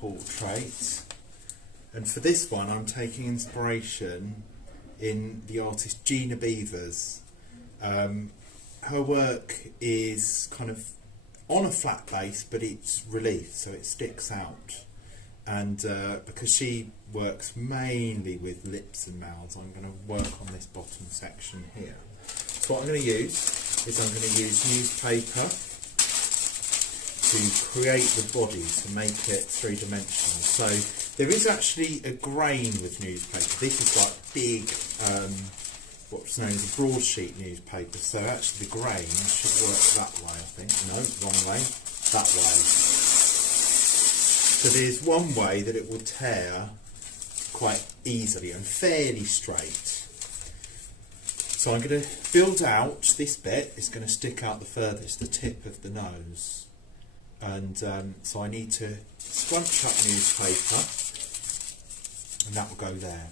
portrait, and for this one I'm taking inspiration in the artist Gina Beavers. Her work is kind of on a flat base, but it's relief, so it sticks out. And because she works mainly with lips and mouths, I'm going to work on this bottom section here. So what I'm going to use is I'm going to use newspaper to create the body, to make it three-dimensional. So there is actually a grain with newspaper. This is like big, what's known as a broadsheet newspaper. So actually the grain should work that way, I think. No, wrong way. That way. So there's one way that it will tear quite easily and fairly straight. So I'm going to build out this bit. It's going to stick out the furthest, the tip of the nose. And so I need to scrunch up newspaper, and that will go there.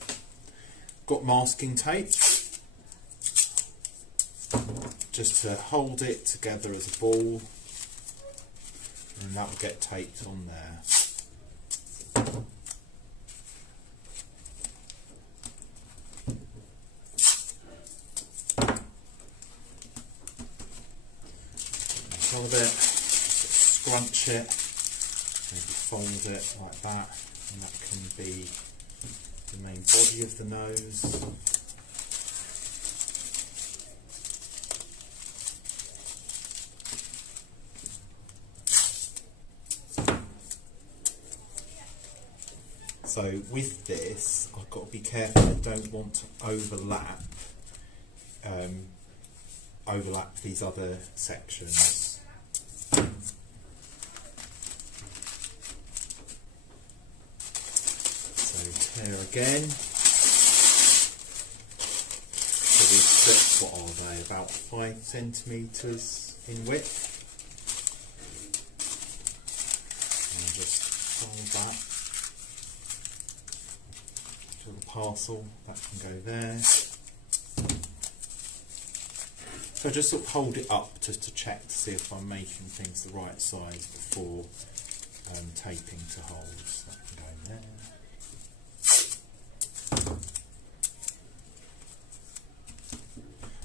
Got masking tape, just to hold it together as a ball, and that will get taped on there. Hold it, scrunch it, maybe fold it like that, and that can be the main body of the nose. So with this, I've got to be careful. I don't want to overlap these other sections. So tear again. So these strips, what are they? About 5 centimetres in width. And just fold that. The parcel, that can go there. So I just sort of hold it up just to check to see if I'm making things the right size before taping to hold. So that can go in there.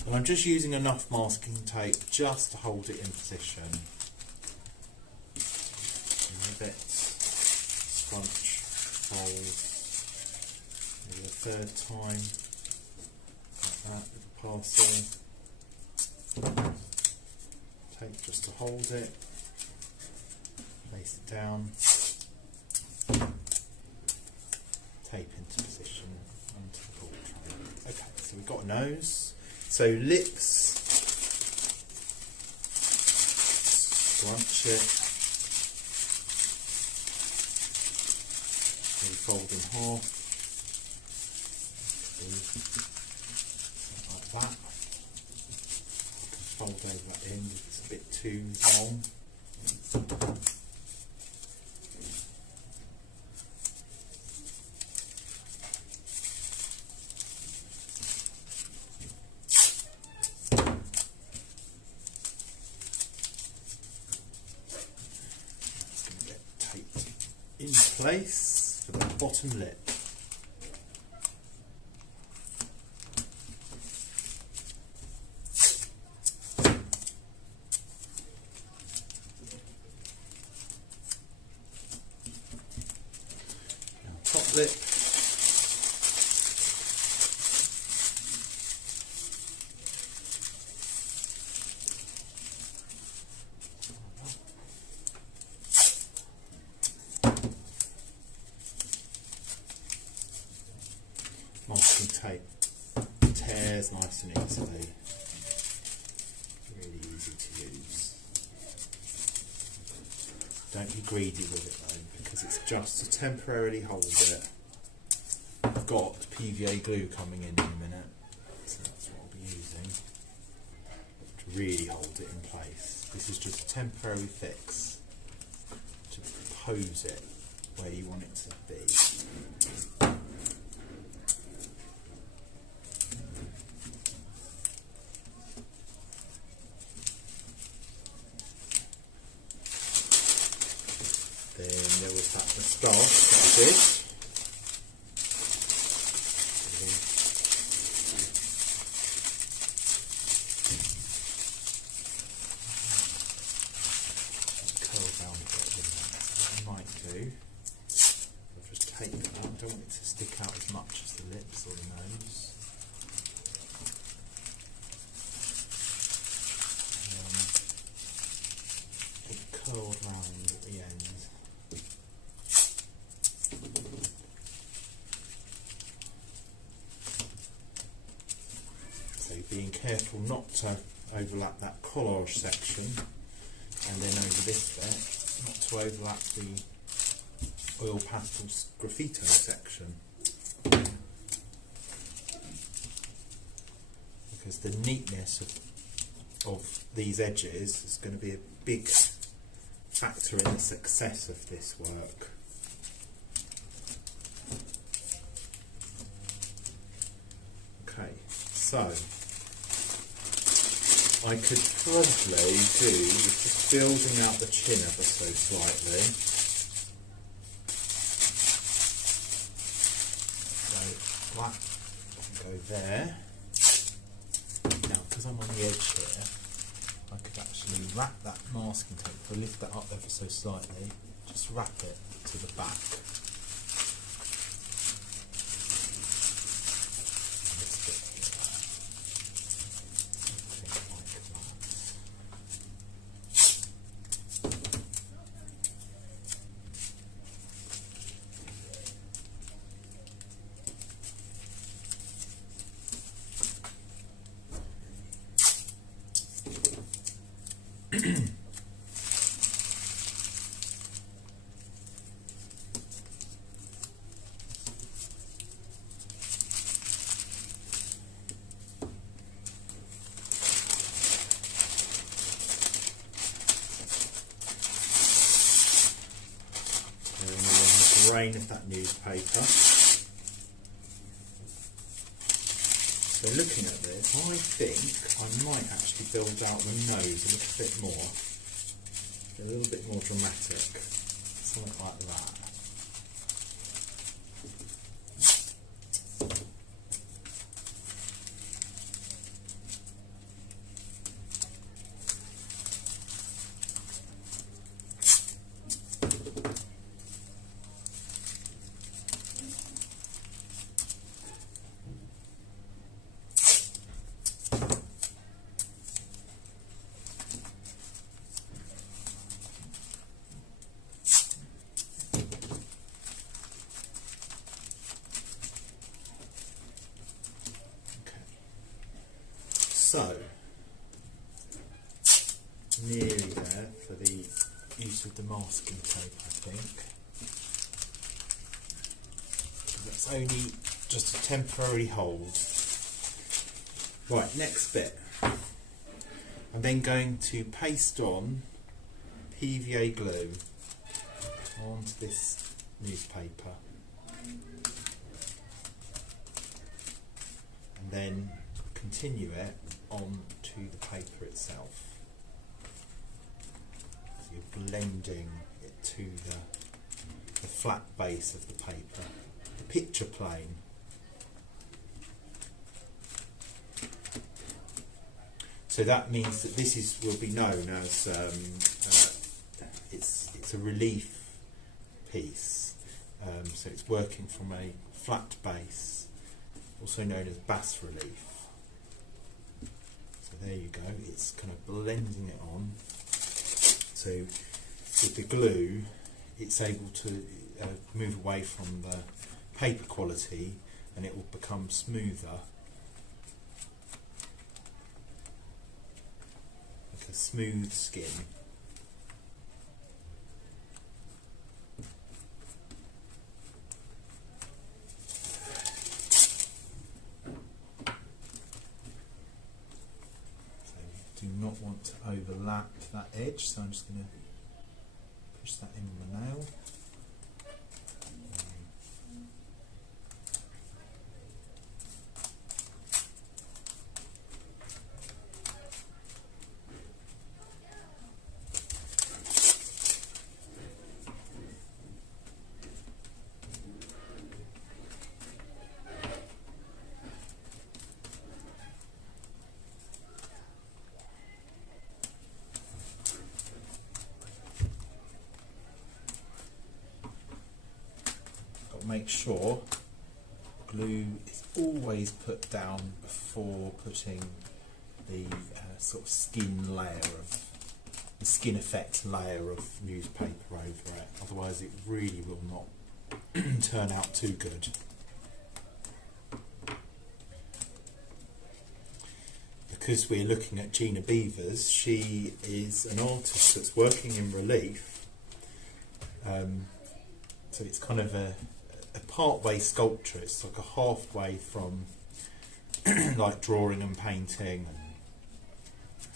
And I'm just using enough masking tape just to hold it in position. A bit, scrunch, fold. Maybe a third time, like that, with the parcel. Tape just to hold it, place it down, tape into position onto the portrait. Okay, so we've got a nose. So lips, scrunch it, maybe fold in half. Like that. Fold over that end, it's a bit too long. It's going to get taped in place for the bottom lip. Lip. Masking tape tears nice and easily. Really easy to use. Don't be greedy with it though, because it's just to temporarily hold it. I've got PVA glue coming in a minute, so that's what I'll be using to really hold it in place. This is just a temporary fix to pose it where you want it to be. Then there was that start that I did. Curl down a bit, what I might do, I'll just take that out. I don't want it to stick out as much as the lips or the nose. Curled round at the end. So being careful not to overlap that collage section, and then over this bit, not to overlap the oil pastels graffito section, because the neatness of these edges is going to be a big factor in the success of this work. Okay, so I could probably do with just building out the chin ever so slightly. So that can go there. Now, because I'm on the edge here, I could actually wrap that masking tape, if I lift that up ever so slightly, just wrap it to the back. And this bit here, something like that. Grain of that newspaper. So looking at this, I think I might actually build out the nose a little bit more, a little bit more dramatic, something like that. So, nearly there for the use of the masking tape, I think. That's only just a temporary hold. Right, next bit. I'm then going to paste on PVA glue onto this newspaper. And then continue it onto the paper itself. So you're blending it to the flat base of the paper, the picture plane. So that means that this will be known as it's a relief piece. So it's working from a flat base, also known as bas relief. There you go, it's kind of blending it on. So with the glue, it's able to move away from the paper quality and it will become smoother. Like a smooth skin. Do not want to overlap that edge, so I'm just going to push that in with the nail. to make sure glue is always put down before putting the sort of skin layer of the skin effect layer of newspaper over it, otherwise it really will not turn out too good. Because we're looking at Gina Beavers, she is an artist that's working in relief, so it's kind of a part-way sculpture. It's like a halfway from like drawing and painting and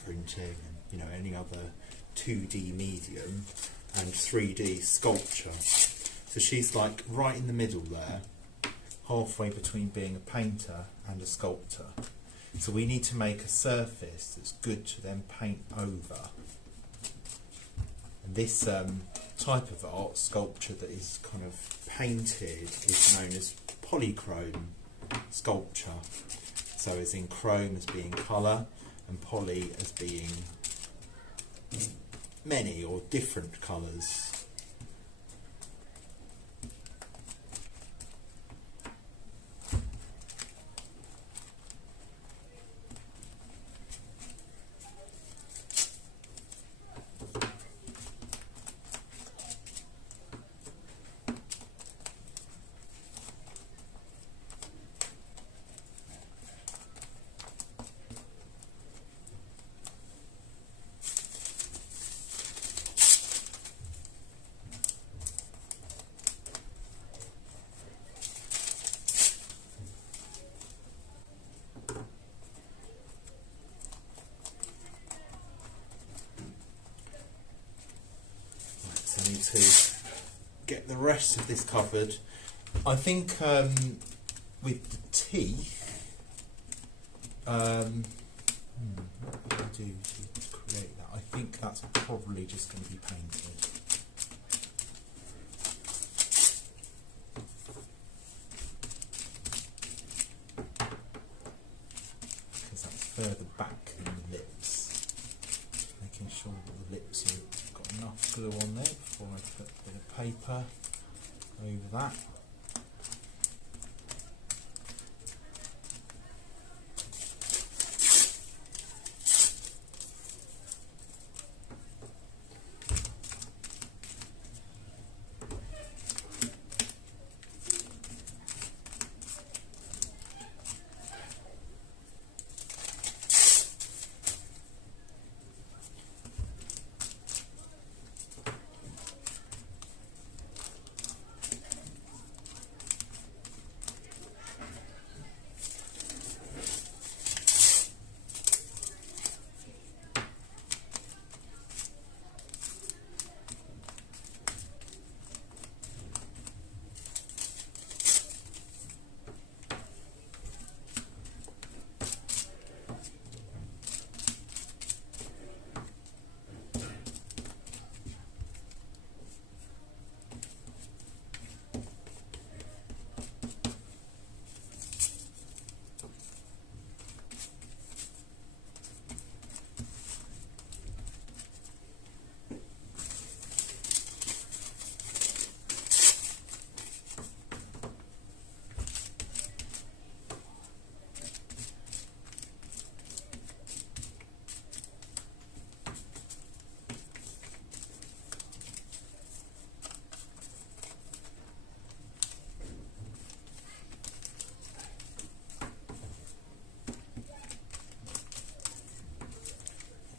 printing and, you know, any other 2D medium, and 3D sculpture. So she's like right in the middle there, halfway between being a painter and a sculptor. So we need to make a surface that's good to then paint over. And this type of art, sculpture that is kind of painted, is known as polychrome sculpture. So as in chrome as being colour and poly as being many or different colours. I need to get the rest of this covered. I think with the teeth, what can I do to create that? I think that's probably just going to be painted. Because that's further back than the lips. Just making sure that the lips have got enough glue on there before I put a bit of paper over that.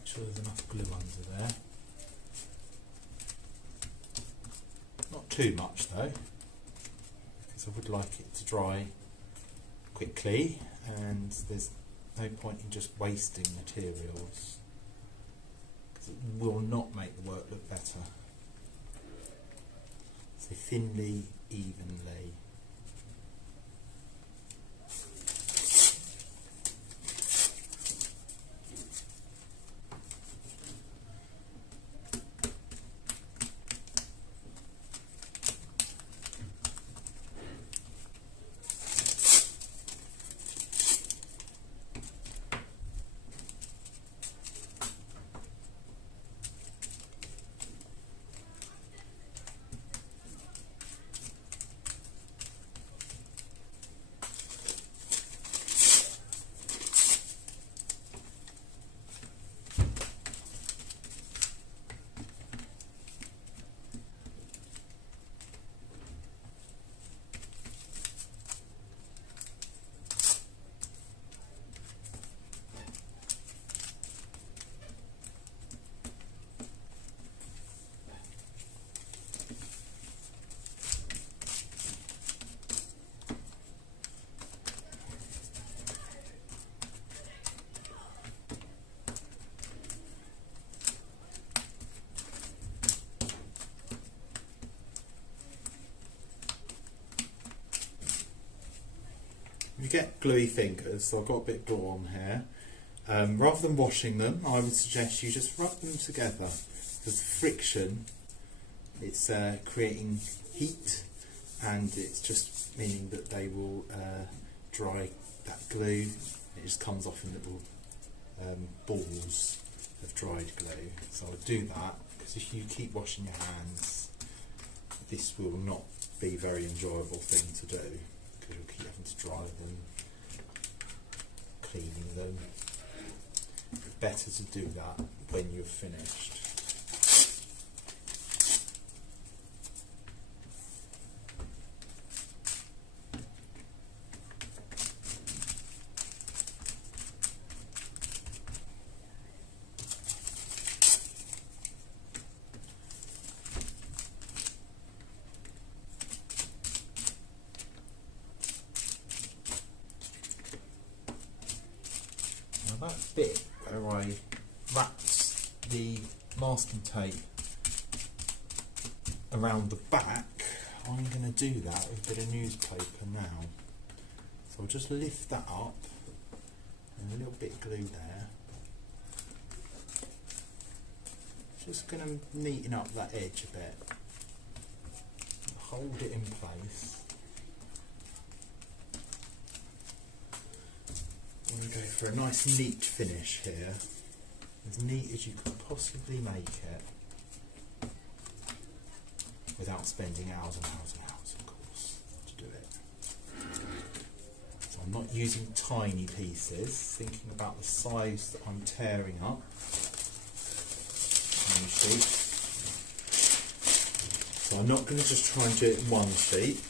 Sure there's enough glue under there. Not too much though, because I would like it to dry quickly, and there's no point in just wasting materials, because it will not make the work look better. So thinly, evenly. if you get gluey fingers, so I've got a bit of glue on here, rather than washing them, I would suggest you just rub them together, because friction, it's creating heat, and it's just meaning that they will dry that glue. It just comes off in little balls of dried glue. So I'll do that, because if you keep washing your hands, this will not be a very enjoyable thing to do, because you'll keep having to dry them, cleaning them. It's better to do that when you're finished. That bit where I wrapped the masking tape around the back, I'm going to do that with a bit of newspaper now. So I'll just lift that up, and a little bit of glue there. Just going to neaten up that edge a bit, hold it in place. I'm going to go for a nice neat finish here, as neat as you could possibly make it, without spending hours and hours and hours, of course, to do it. So I'm not using tiny pieces, thinking about the size that I'm tearing up on the sheet. So I'm not going to just try and do it in one sheet,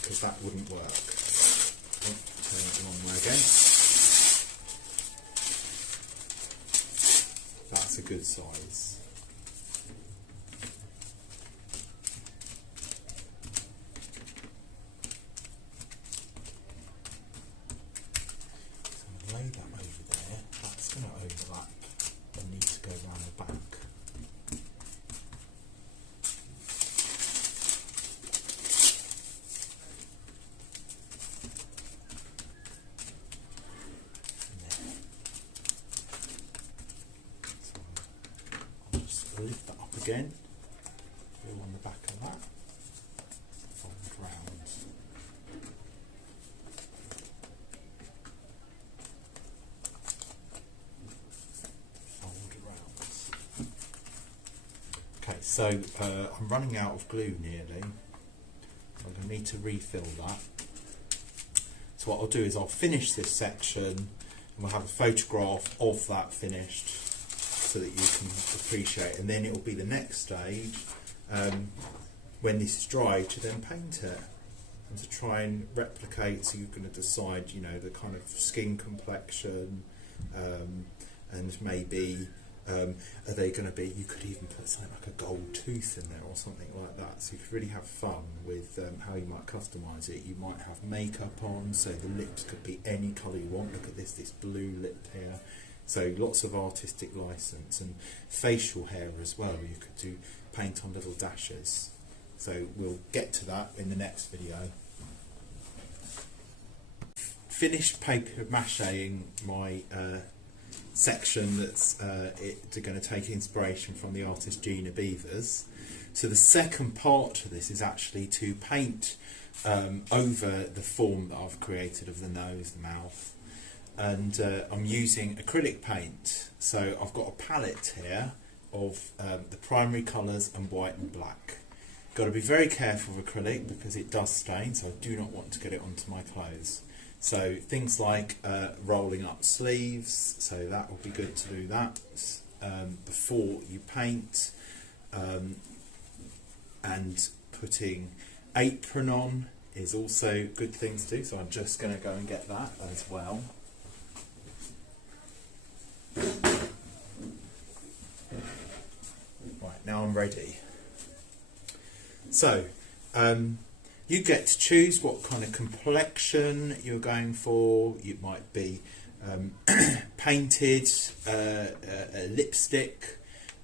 because that wouldn't work. Oh, turn it the wrong way again. That's a good size. So lay that over there. That's going to overlap and need to go around the back. Lift that up again, glue on the back of that, fold round. Fold round. Okay, so I'm running out of glue nearly. I'm going to need to refill that. So what I'll do is I'll finish this section, and we'll have a photograph of that finished, so that you can appreciate, and then it will be the next stage when this is dry to then paint it and to try and replicate. So you're going to decide, you know, the kind of skin complexion, and maybe are they going to be, you could even put something like a gold tooth in there or something like that, so you could really have fun with how you might customise it. You might have makeup on, so the lips could be any colour you want. Look at this blue lip here. So lots of artistic license, and facial hair as well. You could do paint on little dashes. So we'll get to that in the next video. Finished paper macheing my section that's going to take inspiration from the artist Gina Beavers. So the second part to this is actually to paint over the form that I've created of the nose, the mouth. And I'm using acrylic paint, so I've got a palette here of the primary colours and white and black. Got to be very careful with acrylic because it does stain, so I do not want to get it onto my clothes. So things like rolling up sleeves, so that will be good to do that before you paint, and putting apron on is also good things to do, so I'm just going to go and get that as well. Right, now I'm ready. So you get to choose what kind of complexion you're going for. It might be painted, lipstick,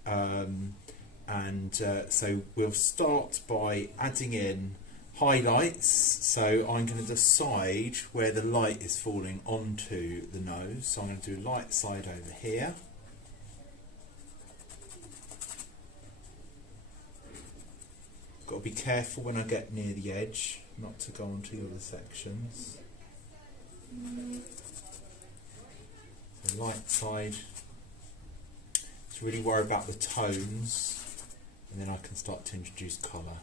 and so we'll start by adding in highlights, so I'm going to decide where the light is falling onto the nose. So I'm going to do light side over here. Got to be careful when I get near the edge, not to go onto the other sections. So light side. To really worry about the tones, and then I can start to introduce colour.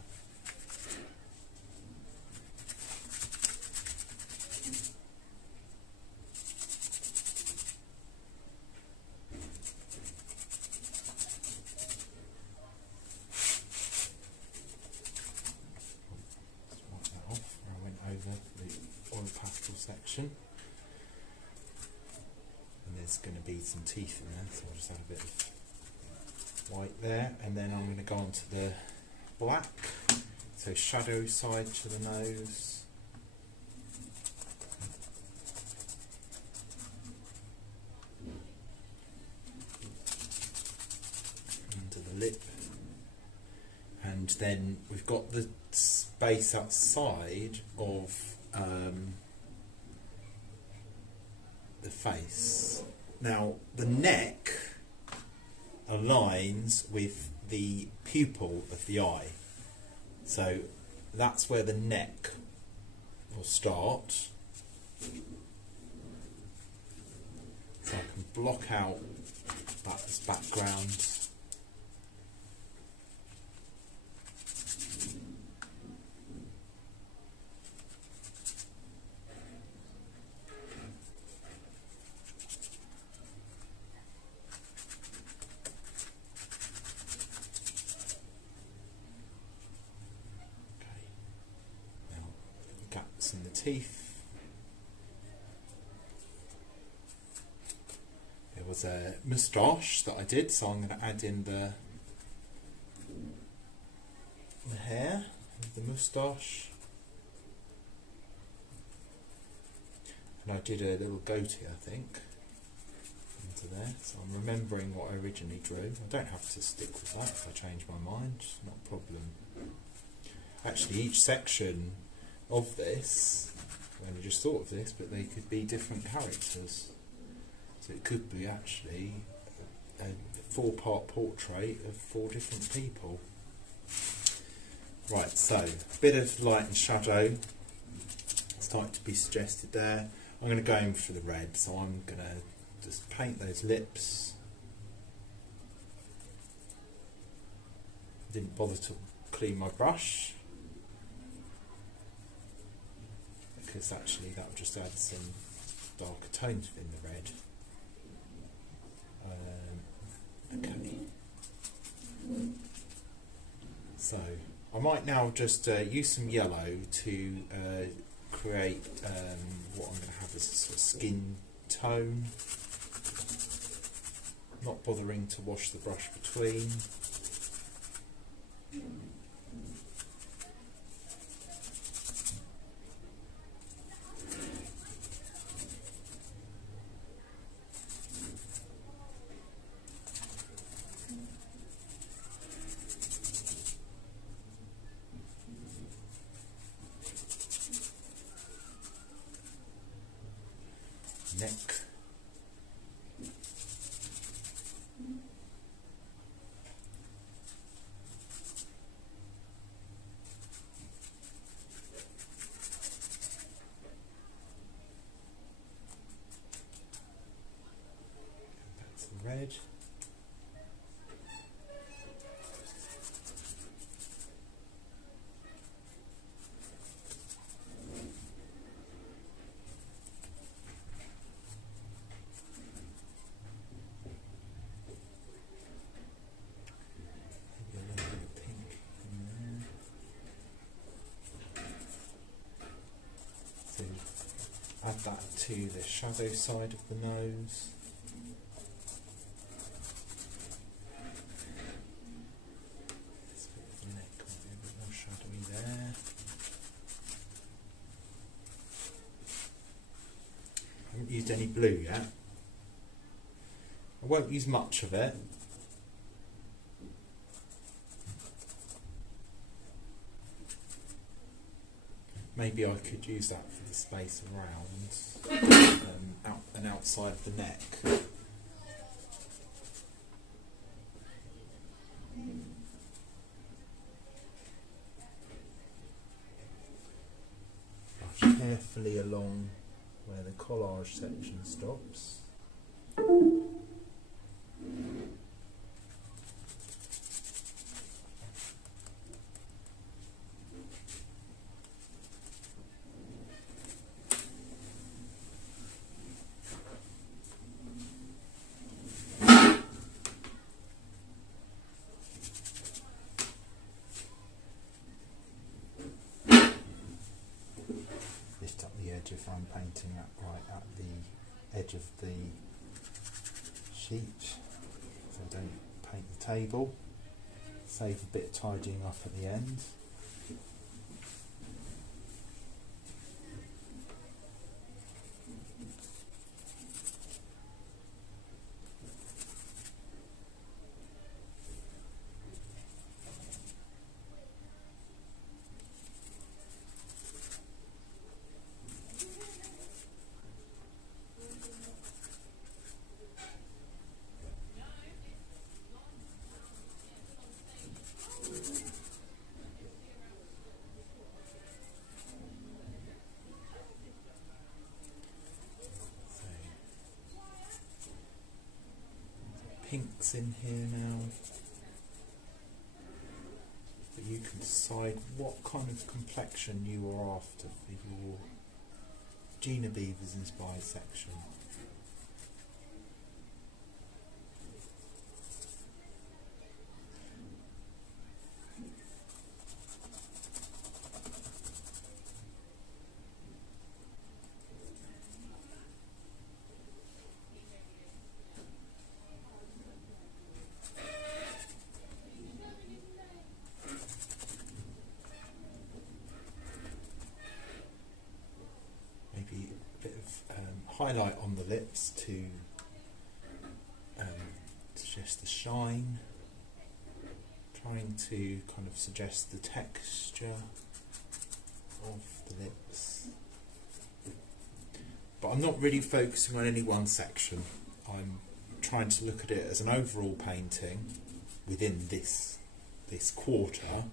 Section, and there's going to be some teeth in there, so I'll just add a bit of white there, and then I'm going to go on to the black, so shadow side to the nose, under the lip, and then we've got the space outside of the face. Now the neck aligns with the pupil of the eye, so that's where the neck will start. So I can block out that background. In the teeth. There was a moustache that I did, so I'm going to add in the hair of the moustache, and I did a little goatee, I think, into there, so I'm remembering what I originally drew. I don't have to stick with that if I change my mind, not a problem. Actually, each section of this, I only just thought of this, but they could be different characters. So it could be actually a 4-part portrait of 4 different people. Right, so a bit of light and shadow starting to be suggested there. I'm going to go in for the red, so I'm going to just paint those lips. Didn't bother to clean my brush, because actually that will just add some darker tones within the red. Okay. So I might now just use some yellow to create what I'm going to have as a sort of skin tone. Not bothering to wash the brush between. Neck. That's the red. Add that to the shadow side of the nose. This bit of the neck might be a bit more shadowy there. I haven't used any blue yet. I won't use much of it. maybe I could use that for the space around and outside the neck. Brush carefully along where the collage section stops. Lift up the edge if I'm painting that right at the edge of the sheet, so I don't paint the table. Save a bit of tidying up at the end. Pinks in here now, but you can decide what kind of complexion you are after for your Gina Beavers inspired section. Highlight on the lips to suggest the shine, trying to kind of suggest the texture of the lips. But I'm not really focusing on any one section. I'm trying to look at it as an overall painting within this quarter.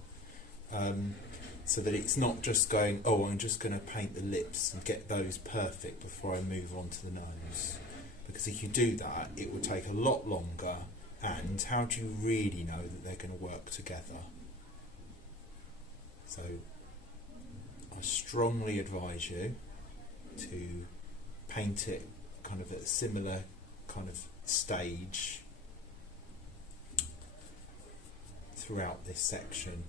So that it's not just going, oh, I'm just going to paint the lips and get those perfect before I move on to the nose. Because if you do that, it will take a lot longer, and how do you really know that they're going to work together? So I strongly advise you to paint it kind of at a similar kind of stage throughout this section.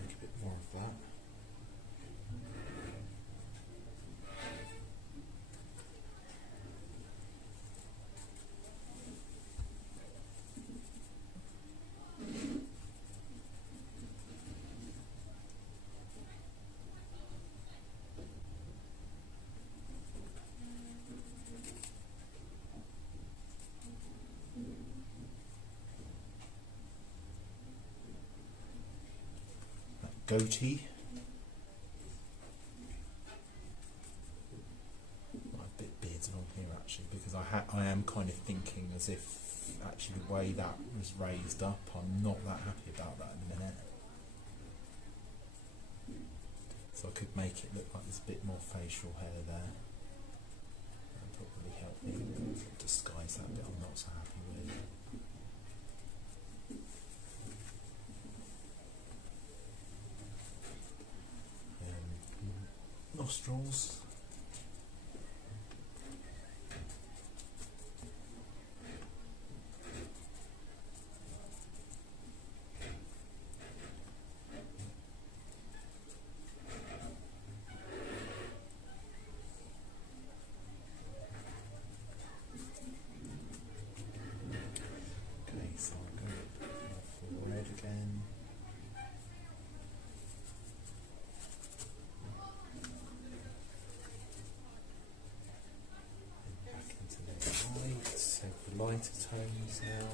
Make a bit more of that. Goatee. A bit beards along here actually, because I am kind of thinking as if actually the way that was raised up, I'm not that happy about that in a minute. So I could make it look like there's a bit more facial hair there. That would probably help me disguise that bit I'm not so happy with. Nostrils. lighter tones now.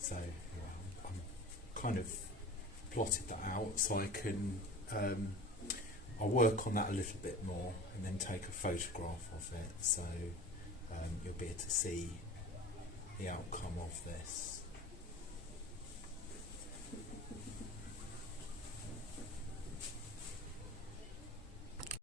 So I'm kind of plotted that out so I can I'll work on that a little bit more and then take a photograph of it, so you'll be able to see the outcome of this.